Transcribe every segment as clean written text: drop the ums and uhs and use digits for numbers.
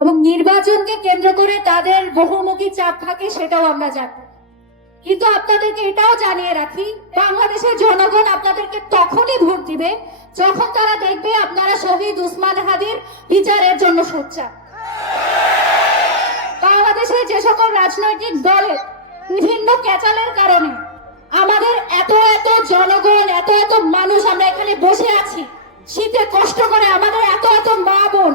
এবং নির্বাচনকে কেন্দ্র করে তাদের বহুমুখী চাপ থাকে, সেটাও আমরা জানি। কিন্তু আপনাদেরকে এটাও জানিয়ে রাখি, বাংলাদেশের জনগণ আপনাদেরকে তখনই ভোট দিবে যখন তারা দেখবে আপনারা শহীদ উসমান হাদির বিচারের জন্য সোচ্চার। বাংলাদেশের যে সকল রাজনৈতিক দলের বিভিন্ন ক্যাচালের কারণে আমাদের এত এত জনগণ, এত এত মানুষ আমরা এখানে বসে আছি শীতে কষ্ট করে, আমাদের এত এত মা বোন,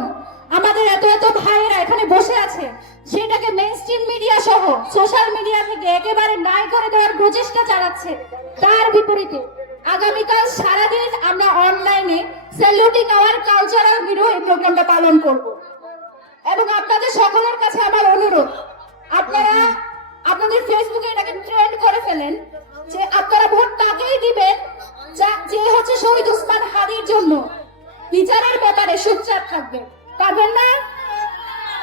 আমাদের এত এত ভাইয়েরা এখানে বসে আছে, সেটাকে মেইনস্ট্রিম মিডিয়া সহ সোশ্যাল মিডিয়া থেকে একেবারে নাই করে দেওয়ার প্রচেষ্টা চালাচ্ছে। তার বিপরীতে আগামীকাল সারাদিন আমরা অনলাইনে স্যালুটিং আওয়ার কালচারাল হিরো এই প্রোগ্রামটা পালন করব। এবং আপনাদের সকলের কাছে আমার অনুরোধ, আপনারা আপনাদের ফেসবুকে এটাকে ট্রেন্ড করে ফেলেন যে আপনারা ভোট তাকেই দিবেন যে হচ্ছে শহীদ উসমান হাদির জন্য বিচারের ব্যাপারে সোচ্চার থাকবে। পারবেন না?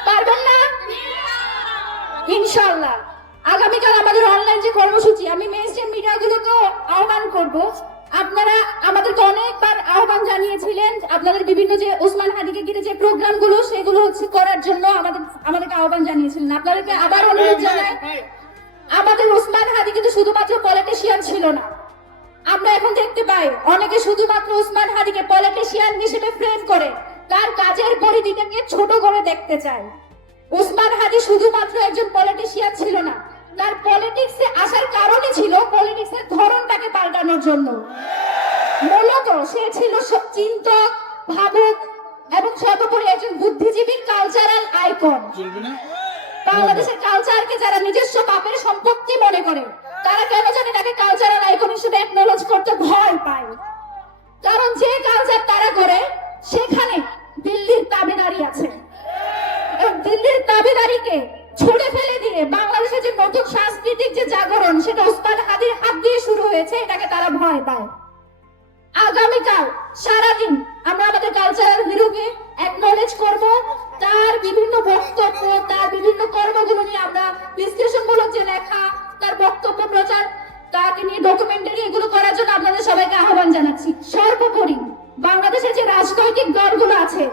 পারবেন না? ইনশাআল্লাহ আগামীকাল আমাদের অনলাইন যে কর্মসূচি, আমি মেইনস্ট্রিম মিডিয়াগুলোকেও আহ্বান করব, আপনারা আমাদেরকে অনেকবার আহ্বান জানিয়েছিলেন আপনাদের বিভিন্ন যে উসমান হাদিকে ঘিরে যে প্রোগ্রামগুলো সেগুলো হচ্ছে করার জন্য আমাদেরকে আহ্বান জানিয়েছিলেন। আপনাদেরকে আবার অনুরোধ জানাই, আমাদের উসমান হাদি কিন্তু শুধুমাত্র পলিটিশিয়ান ছিল না। আমরা এখন দেখতে পাই অনেকে শুধুমাত্র উসমান হাদিকে পলিটিশিয়ান হিসেবে ফ্রেম করে তার কাজের পরিধিকে নিয়ে ছোট করে দেখতে চায়। উসমান হাদি শুধুমাত্র একজন পলিটিশিয়ান ছিল না, তার পলিটিক্সে আসার কারণে ছিল পলিটিক্সের ধরনটাকে পাল্টানোর জন্য। মূলত সে ছিল চিন্তক, ভাবুক এবং সর্বোপরি একজন বুদ্ধিজীবী, কালচারাল আইকন। বাংলাদেশের কালচারকে যারা নিজস্ব বাপের সম্পত্তি মনে করে তারা কেন জানি তাকে কালচারাল আইকন হিসেবে অ্যাকনলেজ করতে ভয় পায়। কারণ যে কালচার তারা করে সেখানে দিল্লির দাবিদারি আছে। দিল্লির দাবিদারিকে ছুড়ে ফেলে দিয়ে বাংলাদেশের যে নতুন সাংস্কৃতিক যে জাগরণ, সেটা উসমান হাদির হাত দিয়ে শুরু হয়েছে, এটাকে তারা ভয় পায়। আগামীকাল সারাদিন আমরা আমাদের কালচারাল হিরোকে অ্যাকনলেজ করব, তার বিভিন্ন বক্তব্য, তার বিভিন্ন কর্মগুলো নিয়ে আমরা বিশ্লেষণমূলক যে লেখা, তার বক্তব্য প্রচার, তাকে নিয়ে ডকুমেন্টারি, এগুলো করার জন্য আপনাদের সবাইকে আহ্বান জানাচ্ছি। সর্বোপরি বাংলাদেশের যে রাজনৈতিক দলগুলো আছে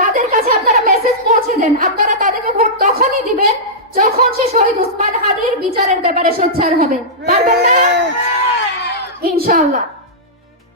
তাদের কাছে আপনারা মেসেজ পৌঁছে দেন, আপনারা তাদেরকে ভোট তখনই দিবেন যখন সে শহীদ উসমান হাদির বিচারের ব্যাপারে সোচ্চার হবে। পারবেন না? ইনশাআল্লাহ।